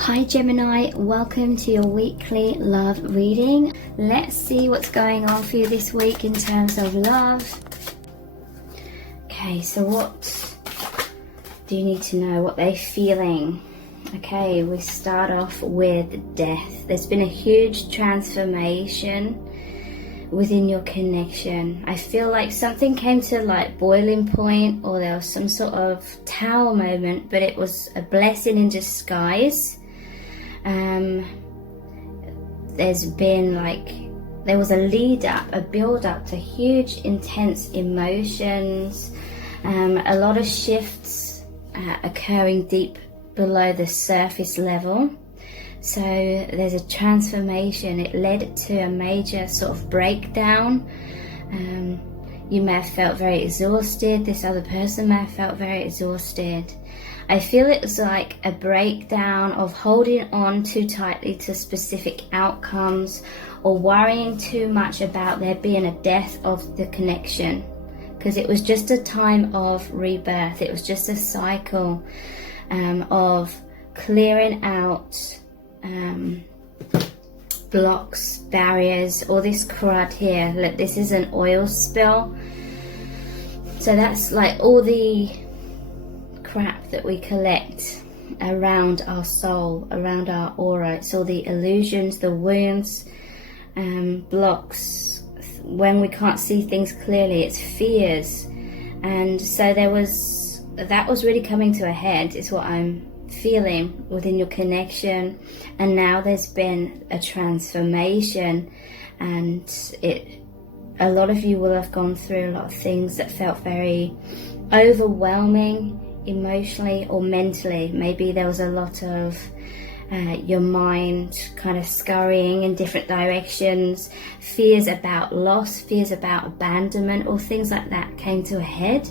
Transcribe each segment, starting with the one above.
Hi Gemini, welcome to your weekly love reading. Let's see what's going on for you this week in terms of love. Okay, so what do you need to know? What they're feeling? Okay, we start off with death. There's been a huge transformation within your connection. I feel like something came to like boiling point, or there was some sort of tower moment, but it was a blessing in disguise. There was a lead up, a build up to huge intense emotions, a lot of shifts occurring deep below the surface level. So there's a transformation. It led to a major sort of breakdown. You may have felt very exhausted. This other person may have felt very exhausted. I feel it was like a breakdown of holding on too tightly to specific outcomes, or worrying too much about there being a death of the connection, because it was just a time of rebirth. It was just a cycle of clearing out blocks, barriers, all this crud here. Look, this is an oil spill. So that's like all the crap that we collect around our soul, around our aura. It's all the illusions, the wounds, blocks, when we can't see things clearly. It's fears. And so that was really coming to a head, is what I'm feeling within your connection. And now there's been a transformation, and a lot of you will have gone through a lot of things that felt very overwhelming emotionally or mentally. Maybe there was a lot of your mind kind of scurrying in different directions. Fears about loss, fears about abandonment, or things like that came to a head.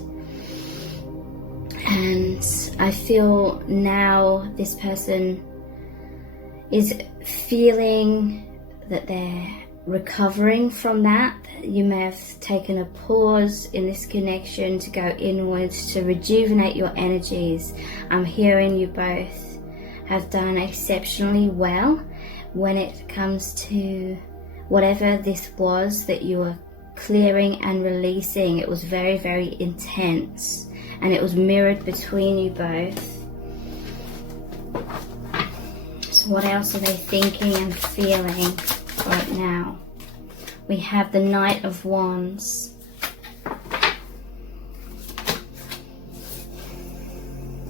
And I feel now this person is feeling that they're recovering from that. You may have taken a pause in this connection to go inwards, to rejuvenate your energies. I'm hearing you both have done exceptionally well when it comes to whatever this was that you were clearing and releasing. It was very, very intense, and it was mirrored between you both. So what else are they thinking and feeling right now? We have the Knight of Wands.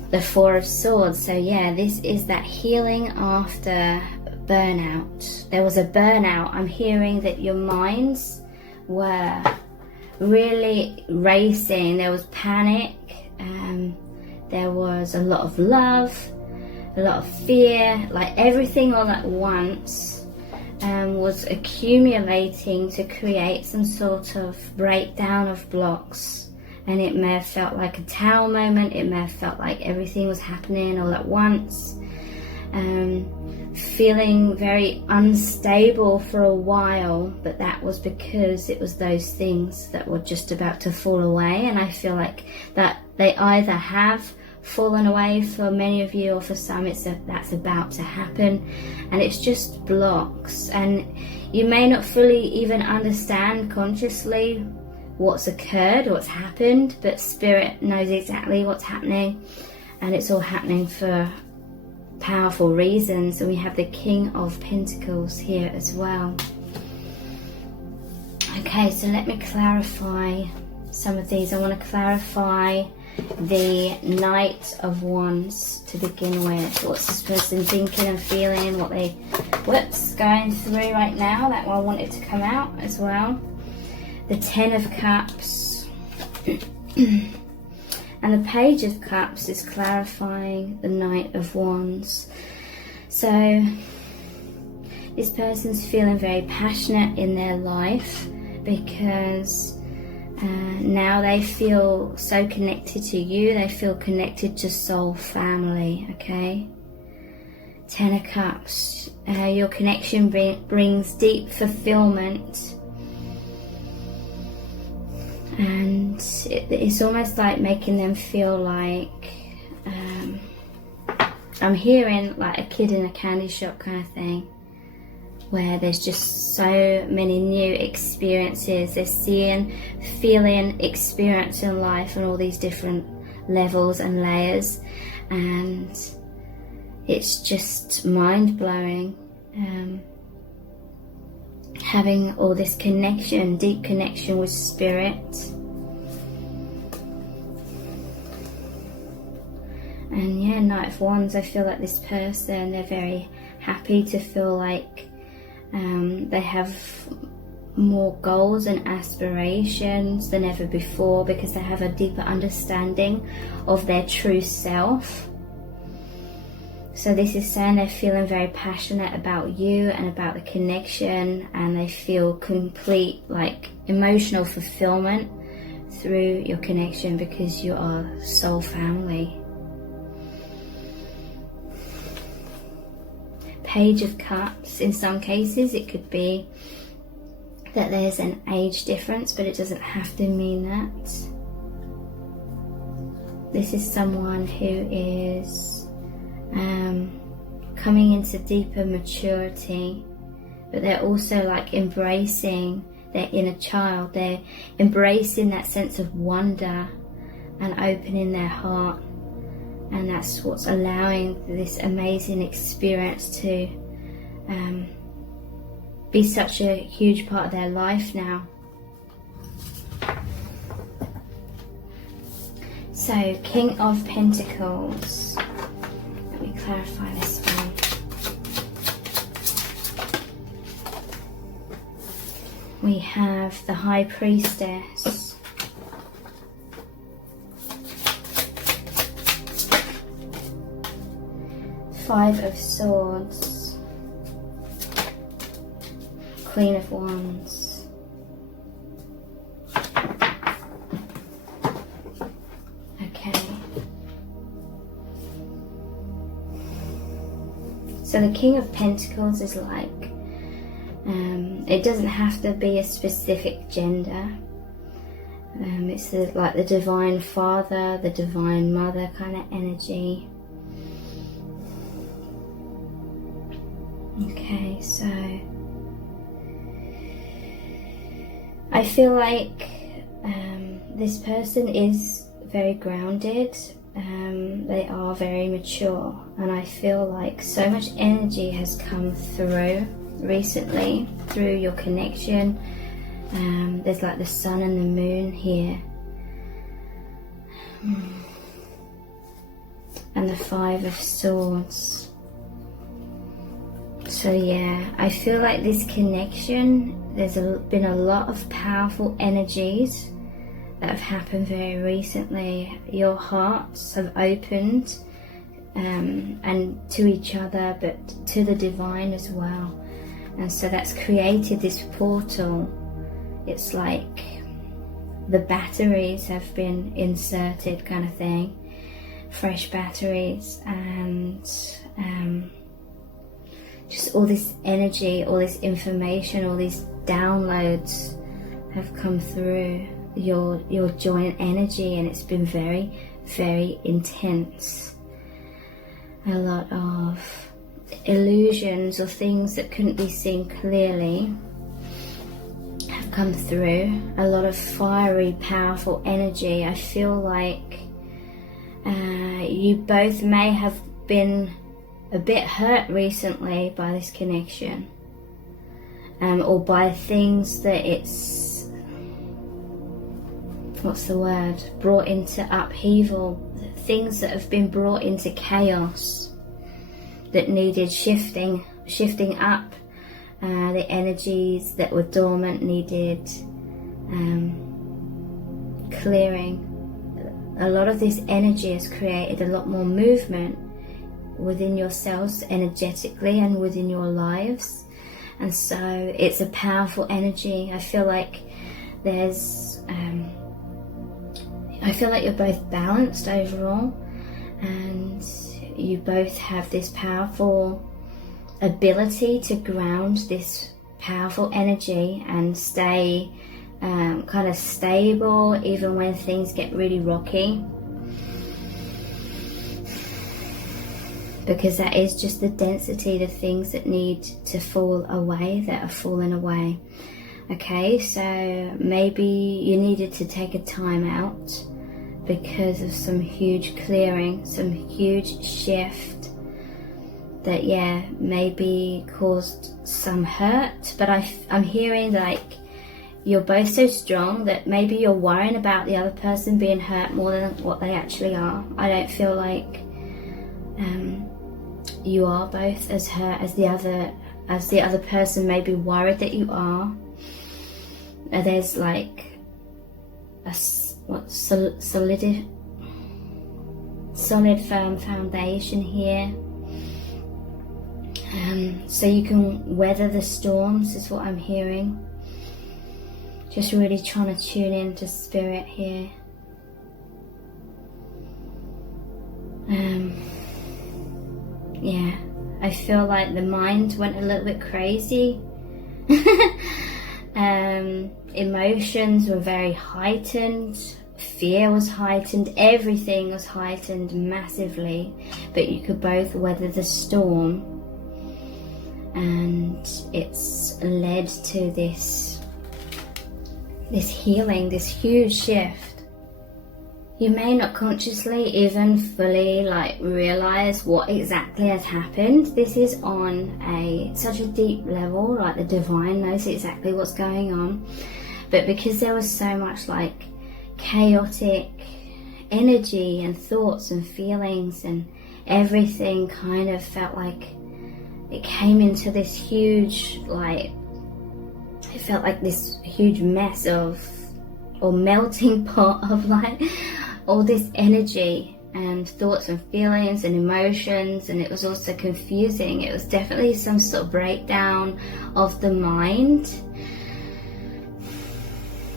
The Four of Swords. So yeah, this is that healing after burnout. There was a burnout. I'm hearing that your minds were really racing. There was panic. There was a lot of love, a lot of fear, like everything all at once was accumulating to create some sort of breakdown of blocks. And it may have felt like a tower moment. It may have felt like everything was happening all at once. Feeling very unstable for a while, but that was because it was those things that were just about to fall away. And I feel like that they either have fallen away for many of you, or for some that's about to happen, and it's just blocks. And you may not fully even understand consciously what's occurred, what's happened, but Spirit knows exactly what's happening, and it's all happening for powerful reasons. And we have the King of Pentacles here as well. Okay, so let me clarify some of these. I want to clarify the Knight of Wands to begin with. What's this person thinking and feeling, what's going through right now? That one wanted to come out as well. The Ten of Cups and the Page of Cups is clarifying the Knight of Wands. So this person's feeling very passionate in their life, because now they feel so connected to you. They feel connected to soul family. Okay, Ten of Cups. Your connection brings deep fulfillment, and it's almost like making them feel like I'm hearing like a kid in a candy shop kind of thing, where there's just so many new experiences. They're seeing, feeling, experiencing life on all these different levels and layers, and it's just mind-blowing. Having all this connection, deep connection with spirit. And yeah, Knight of Wands, I feel like this person, they're very happy to feel like they have more goals and aspirations than ever before, because they have a deeper understanding of their true self. So this is saying they're feeling very passionate about you and about the connection, and they feel complete like emotional fulfillment through your connection, because you are soul family. Page of Cups, in some cases it could be that there's an age difference, but it doesn't have to mean that. This is someone who is coming into deeper maturity, but they're also like embracing their inner child. They're embracing that sense of wonder and opening their heart, and that's what's allowing this amazing experience to be such a huge part of their life now. So, King of Pentacles. Let me clarify this one. We have the High Priestess. Five of Swords. Queen of Wands. Okay. So the King of Pentacles is like, it doesn't have to be a specific gender. It's like the Divine Father, the Divine Mother kind of energy. Okay, so I feel like this person is very grounded. They are very mature, and I feel like so much energy has come through recently through your connection. There's like the sun and the moon here, and the Five of Swords. So yeah, I feel like this connection, there's been a lot of powerful energies that have happened very recently. Your hearts have opened, and to each other, but to the divine as well. And so that's created this portal. It's like the batteries have been inserted kind of thing, fresh batteries, and just all this energy, all this information, all these downloads have come through your joint energy, and it's been very, very intense. A lot of illusions or things that couldn't be seen clearly have come through. A lot of fiery, powerful energy. I feel like you both may have been a bit hurt recently by this connection, or by things that it's, what's the word, brought into upheaval, things that have been brought into chaos that needed shifting up. The energies that were dormant needed clearing. A lot of this energy has created a lot more movement within yourselves energetically and within your lives, and so it's a powerful energy. I feel like there's I feel like you're both balanced overall, and you both have this powerful ability to ground this powerful energy and stay kind of stable even when things get really rocky. because that is just the density, the things that need to fall away, that are falling away. Okay, so maybe you needed to take a time out because of some huge clearing, some huge shift that, yeah, maybe caused some hurt. But I'm hearing like you're both so strong that maybe you're worrying about the other person being hurt more than what they actually are. I don't feel like you are both as hurt as the other person may be worried that you are. There's like a solid firm foundation here, so you can weather the storms is what I'm hearing. Just really trying to tune into spirit here. Yeah, I feel like the mind went a little bit crazy. Emotions were very heightened, fear was heightened, everything was heightened massively, but you could both weather the storm, and it's led to this healing, this huge shift. You may not consciously even fully like realize what exactly has happened. This is on such a deep level, like the divine knows exactly what's going on. But because there was so much like chaotic energy and thoughts and feelings, and everything kind of felt like it came into this huge, like, it felt like this huge mess of, or melting pot of like all this energy and thoughts and feelings and emotions, and it was also confusing. It was definitely some sort of breakdown of the mind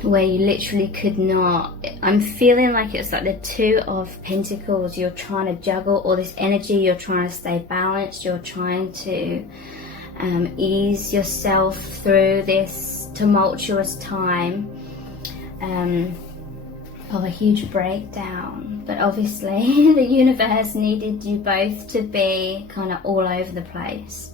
where you literally could not, I'm feeling like it's like the Two of Pentacles. You're trying to juggle all this energy, you're trying to stay balanced, you're trying to ease yourself through this tumultuous time of a huge breakdown. But obviously the universe needed you both to be kind of all over the place,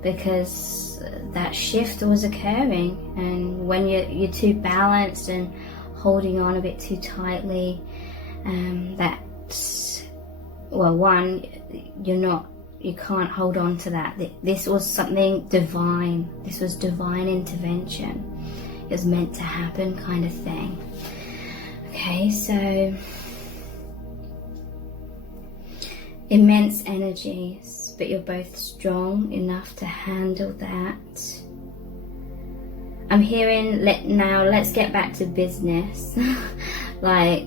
because that shift was occurring, and when you're too balanced and holding on a bit too tightly, that's, well, one, you can't hold on to that. This was something divine. This was divine intervention. It was meant to happen, kind of thing. Okay, so immense energies, but you're both strong enough to handle that. I'm hearing, now let's get back to business. Like,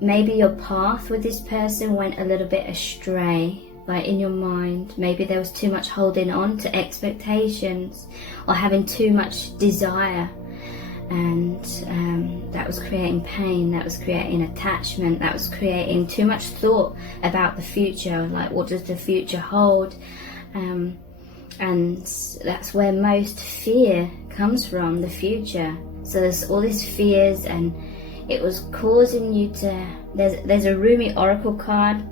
maybe your path with this person went a little bit astray, like in your mind. Maybe there was too much holding on to expectations, or having too much desire, and that was creating pain, that was creating attachment, that was creating too much thought about the future, like what does the future hold, and that's where most fear comes from, the future. So there's all these fears, and it was causing you to, there's a Rumi oracle card,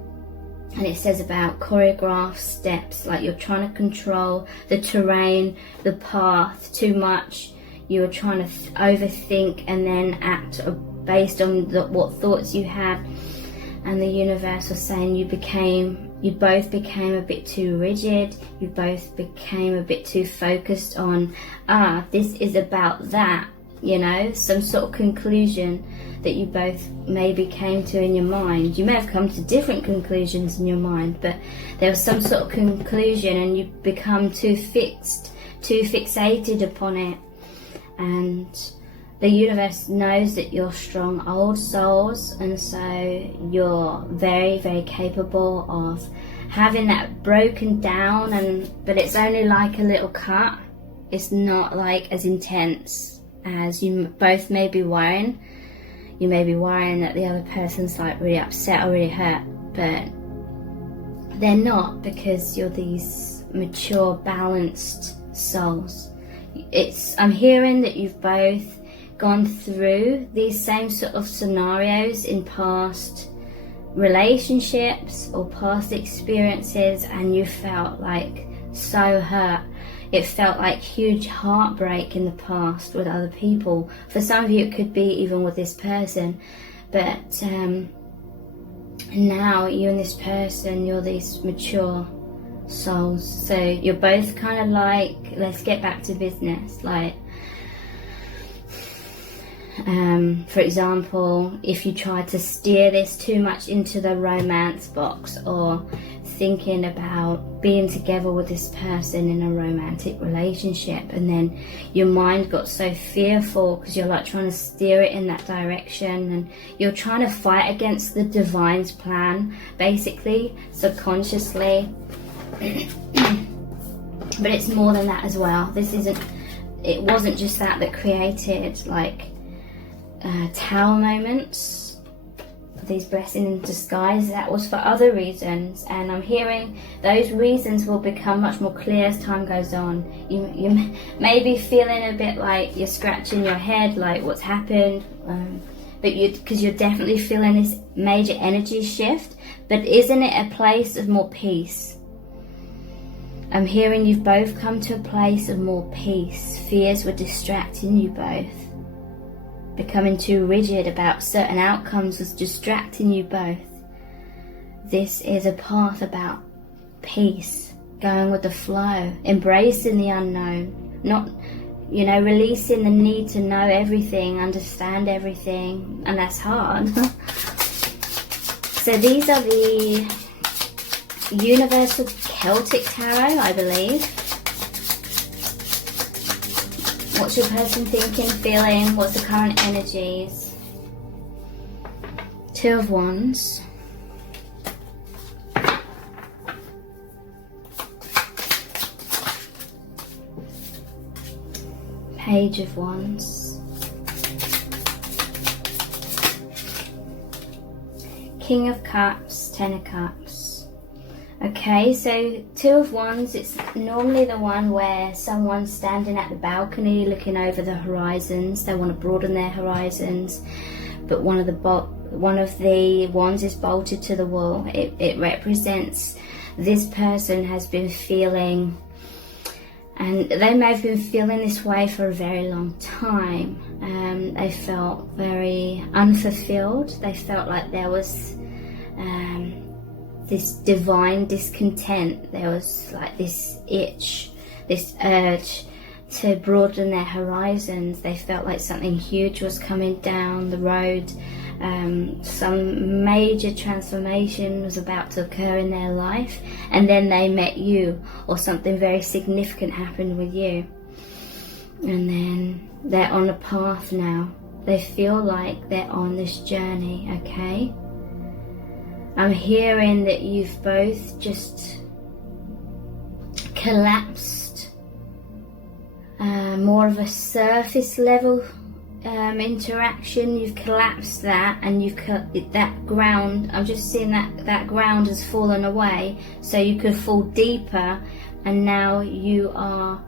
and it says about choreographed steps, like you're trying to control the terrain, the path too much. You were trying to overthink and then act based on what thoughts you had, and the universe was saying you both became a bit too rigid, you both became a bit too focused on, this is about that, you know, some sort of conclusion that you both maybe came to in your mind. You may have come to different conclusions in your mind, but there was some sort of conclusion, and you become too fixated upon it. And the universe knows that you're strong old souls, and so you're very, very capable of having that broken down, but it's only like a little cut. It's not like as intense as you both may be worrying. You may be worrying that the other person's like really upset or really hurt, but they're not, because you're these mature, balanced souls. I'm hearing that you've both gone through these same sort of scenarios in past relationships or past experiences, and you felt like so hurt. It felt like huge heartbreak in the past with other people. For some of you it could be even with this person, but now you and this person, you're these mature souls, so you're both kind of like, let's get back to business. Like for example, if you try to steer this too much into the romance box, or thinking about being together with this person in a romantic relationship, and then your mind got so fearful because you're like trying to steer it in that direction, and you're trying to fight against the divine's plan, basically, subconsciously. But it's more than that as well. It wasn't just that created like tower moments, these blessings in disguise. That was for other reasons, and I'm hearing those reasons will become much more clear as time goes on. You may be feeling a bit like you're scratching your head, like what's happened, but because you're definitely feeling this major energy shift. But isn't it a place of more peace? I'm hearing you've both come to a place of more peace. Fears were distracting you both. Becoming too rigid about certain outcomes was distracting you both. This is a path about peace, going with the flow, embracing the unknown, not, releasing the need to know everything, understand everything, and that's hard. So these are the Universal Celtic Tarot, I believe. What's your person thinking, feeling? What's the current energies? Two of Wands. Page of Wands. King of Cups, Ten of Cups. Okay, so Two of Wands, it's normally the one where someone's standing at the balcony looking over the horizons. They want to broaden their horizons, but one of the wands is bolted to the wall. It represents this person has been feeling, and they may have been feeling this way for a very long time. They felt very unfulfilled. They felt like there was this divine discontent. There was like this itch, this urge to broaden their horizons. They felt like something huge was coming down the road. Some major transformation was about to occur in their life, and then they met you, or something very significant happened with you, and then they're on a path now. They feel like they're on this journey, okay? I'm hearing that you've both just collapsed, more of a surface level interaction. You've collapsed that, and you've cut that ground. I'm just seeing that ground has fallen away, so you could fall deeper, and now you are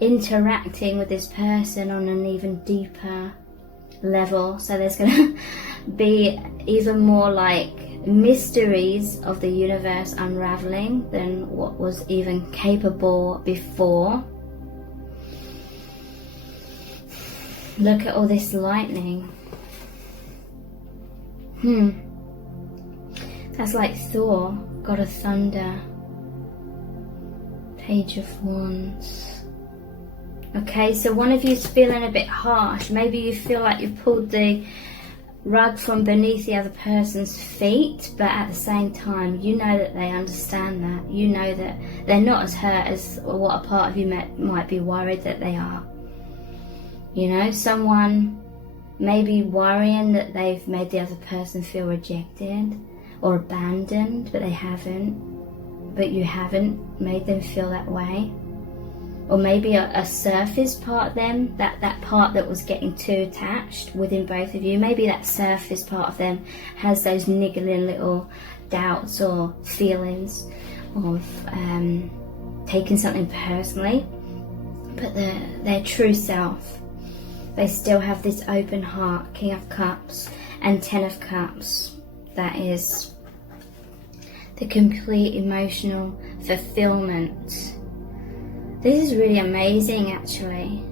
interacting with this person on an even deeper level. So there's going to be even more like mysteries of the universe unraveling than what was even capable before. Look at all this lightning. That's like Thor, god of thunder. Page of Wands. Okay, so one of you's feeling a bit harsh. Maybe you feel like you pulled the rug from beneath the other person's feet, but at the same time you know that they understand that. You know that they're not as hurt as what a part of you might be worried that they are. Someone may be worrying that they've made the other person feel rejected or abandoned, but they haven't. But you haven't made them feel that way. Or maybe a surface part of them, that part that was getting too attached within both of you, maybe that surface part of them has those niggling little doubts or feelings of taking something personally. But their true self, they still have this open heart. King of Cups and Ten of Cups. that is the complete emotional fulfillment. This is really amazing, actually,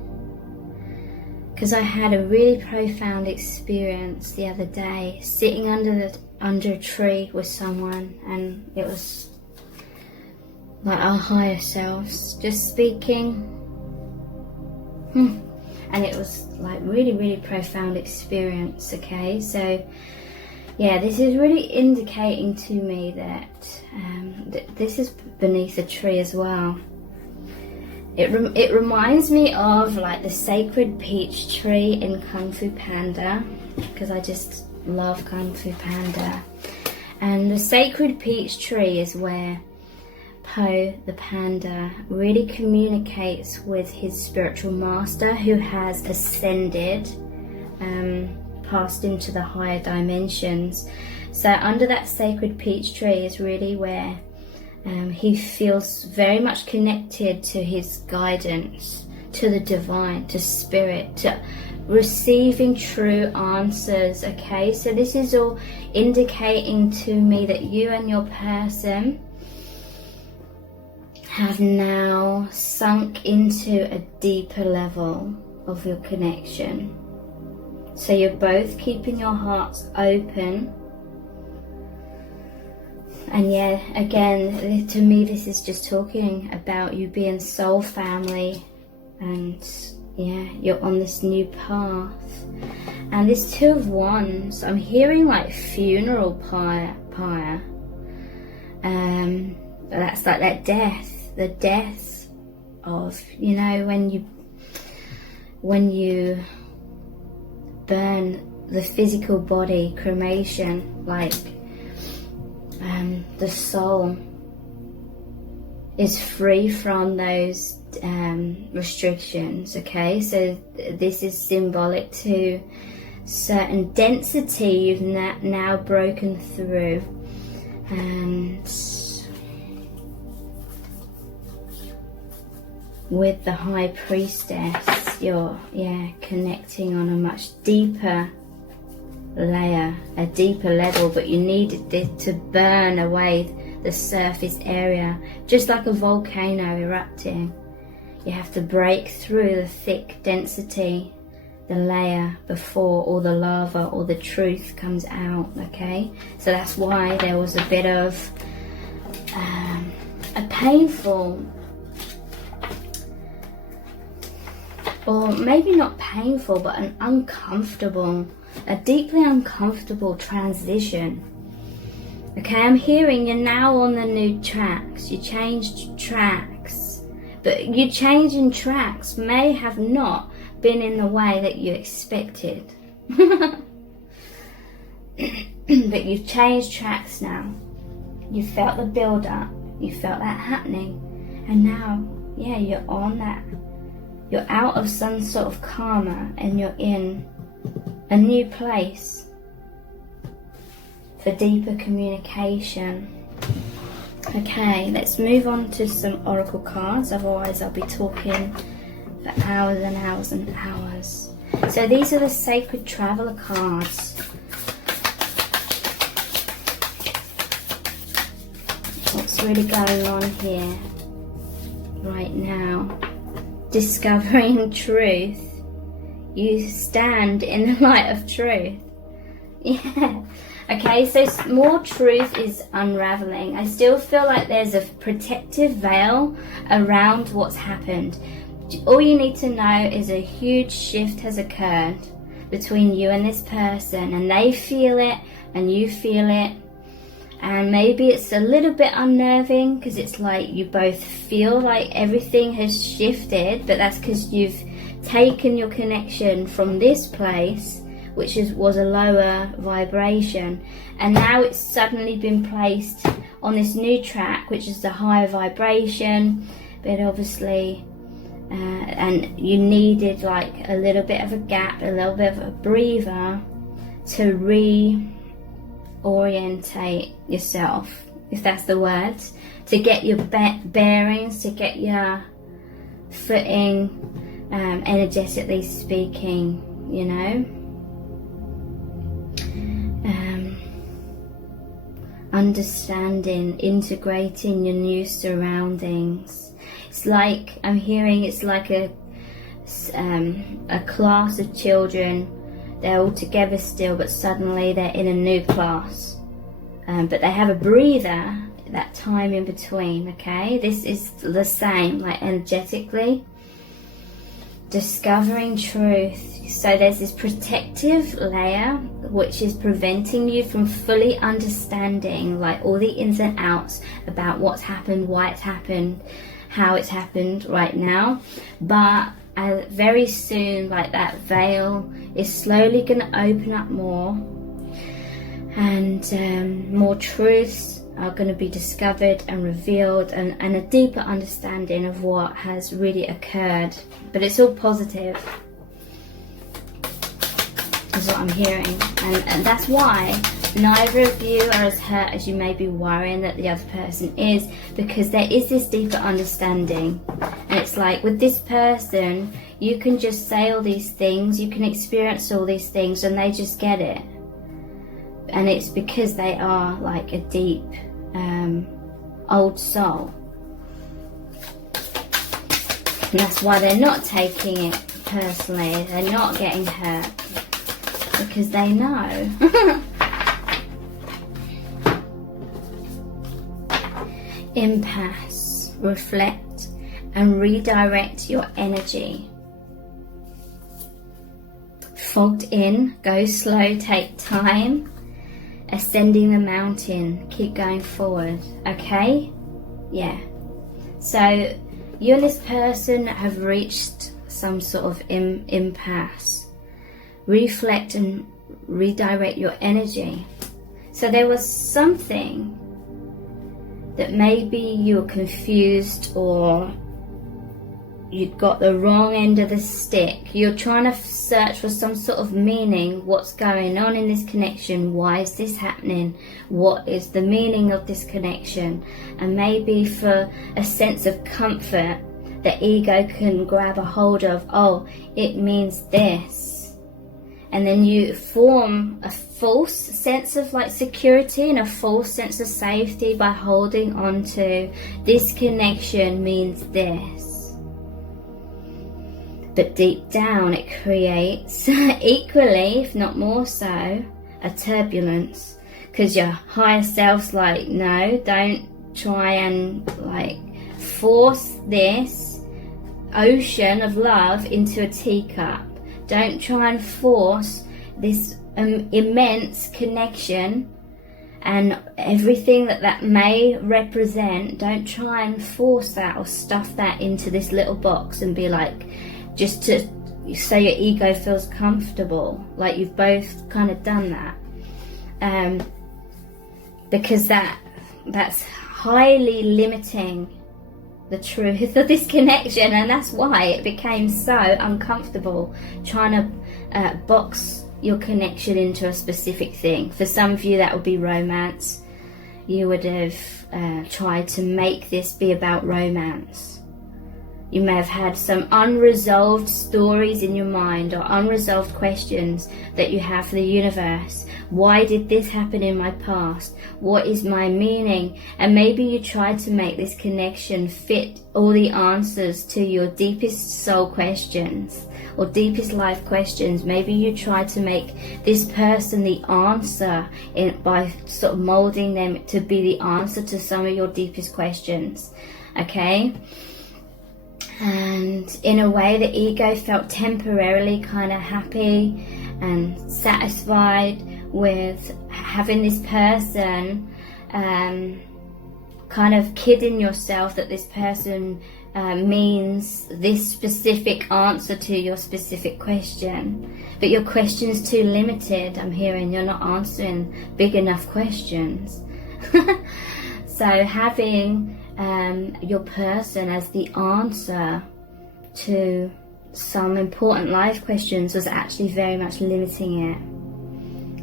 because I had a really profound experience the other day, sitting under a tree with someone, and it was like our higher selves just speaking. And it was like really profound experience. Okay, so yeah, this is really indicating to me that this is beneath a tree as well. It reminds me of like the sacred peach tree in Kung Fu Panda, because I just love Kung Fu Panda. And the sacred peach tree is where Po, the panda, really communicates with his spiritual master, who has ascended, passed into the higher dimensions. So under that sacred peach tree is really where he feels very much connected to his guidance, to the divine, to spirit, to receiving true answers. Okay, so this is all indicating to me that you and your person have now sunk into a deeper level of your connection. So you're both keeping your hearts open. And yeah, again, to me this is just talking about you being soul family, and yeah, you're on this new path. And this Two of Wands, I'm hearing like funeral pyre. That's like that death. The death of, you know, when you burn the physical body, cremation, like the soul is free from those restrictions. Okay, so this is symbolic to certain density you've now broken through, and with the High Priestess, you're connecting on a much deeper layer, a deeper level, but you needed it to burn away the surface area, just like a volcano erupting. You have to break through the thick density, the layer, before all the lava or the truth comes out. Okay, so that's why there was a bit of a painful, or maybe not painful, but an uncomfortable, a deeply uncomfortable transition. Okay, I'm hearing you're now on the new tracks. You changed tracks, but you changing tracks may have not been in the way that you expected. But you've changed tracks now. You felt the build up, you felt that happening, and now, yeah, you're on that. You're out of some sort of karma and you're in a new place for deeper communication. Okay, let's move on to some oracle cards, otherwise I'll be talking for hours and hours and hours. So these are the Sacred Traveler cards. What's really going on here right now? Discovering truth. You stand in the light of truth. Yeah. Okay, so more truth is unraveling. I still feel like there's a protective veil around what's happened. All you need to know is a huge shift has occurred between you and this person, and they feel it and you feel it. And maybe it's a little bit unnerving because it's like you both feel like everything has shifted, but that's because you've taken your connection from this place, which was a lower vibration, and now it's suddenly been placed on this new track, which is the higher vibration. But obviously, and you needed like a little bit of a gap, a little bit of a breather to reorientate yourself, if that's the word, to get your bearings, to get your footing, energetically speaking, you know. understanding, integrating your new surroundings. It's like, I'm hearing it's like a class of children. They're all together still, but suddenly they're in a new class. But they have a breather, that time in between, okay? This is the same, like energetically. Discovering truth. So there's this protective layer which is preventing you from fully understanding like all the ins and outs about what's happened, why it's happened, how it's happened right now. But very soon, like, that veil is slowly going to open up more, and more truths are going to be discovered and revealed, and a deeper understanding of what has really occurred. But it's all positive, is what I'm hearing, and that's why neither of you are as hurt as you may be worrying that the other person is, because there is this deeper understanding. And it's like with this person, you can just say all these things, you can experience all these things, and they just get it. And it's because they are like a deep old soul, and that's why they're not taking it personally, they're not getting hurt, because they know. Impasse, reflect and redirect your energy. Fogged in, go slow, take time. Ascending the mountain, keep going forward, okay? Yeah. So you and this person have reached some sort of impasse. Reflect and redirect your energy. So there was something that maybe you were confused, or you got the wrong end of the stick. You're trying to search for some sort of meaning. What's going on in this connection? Why is this happening? What is the meaning of this connection? And maybe for a sense of comfort, the ego can grab a hold of, oh, it means this. And then you form a false sense of like security and a false sense of safety by holding on to this connection means this. But deep down it creates equally, if not more so, a turbulence, because your higher self's like, no, don't try and like force this ocean of love into a teacup. Don't try and force this immense connection and everything that may represent. Don't try and force that or stuff that into this little box and be like, just to so your ego feels comfortable, like you've both kind of done that, because that's highly limiting the truth of this connection, and that's why it became so uncomfortable trying to box your connection into a specific thing. For some of you that would be romance. You would have tried to make this be about romance. You may have had some unresolved stories in your mind, or unresolved questions that you have for the universe. Why did this happen in my past? What is my meaning? And maybe you tried to make this connection fit all the answers to your deepest soul questions or deepest life questions. Maybe you tried to make this person the answer by sort of molding them to be the answer to some of your deepest questions. Okay? And in a way, the ego felt temporarily kind of happy and satisfied with having this person, kind of kidding yourself that this person means this specific answer to your specific question. But your question's too limited. I'm hearing you're not answering big enough questions. So having your person as the answer to some important life questions was actually very much limiting it.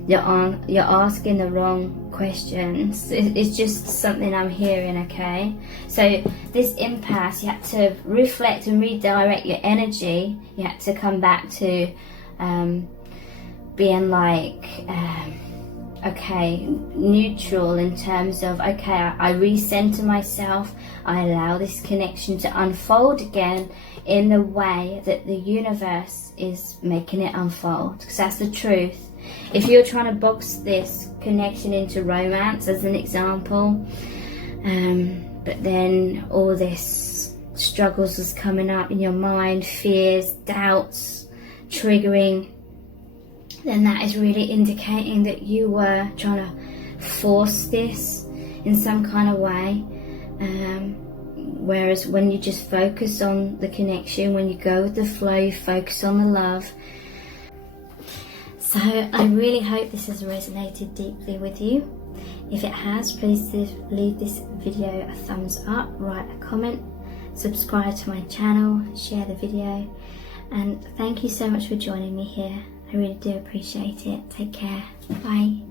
You're asking the wrong questions. It's just something I'm hearing, okay? So this impasse, you had to reflect and redirect your energy. You had to come back to being like okay, neutral in terms of, okay, I recenter myself, I allow this connection to unfold again in the way that the universe is making it unfold, because that's the truth. If you're trying to box this connection into romance as an example, but then all this struggles is coming up in your mind, fears, doubts, triggering, then that is really indicating that you were trying to force this in some kind of way. Whereas when you just focus on the connection, when you go with the flow, you focus on the love. So I really hope this has resonated deeply with you. If it has, please leave this video a thumbs up, write a comment, subscribe to my channel, share the video, and thank you so much for joining me here. I really do appreciate it. Take care. Bye.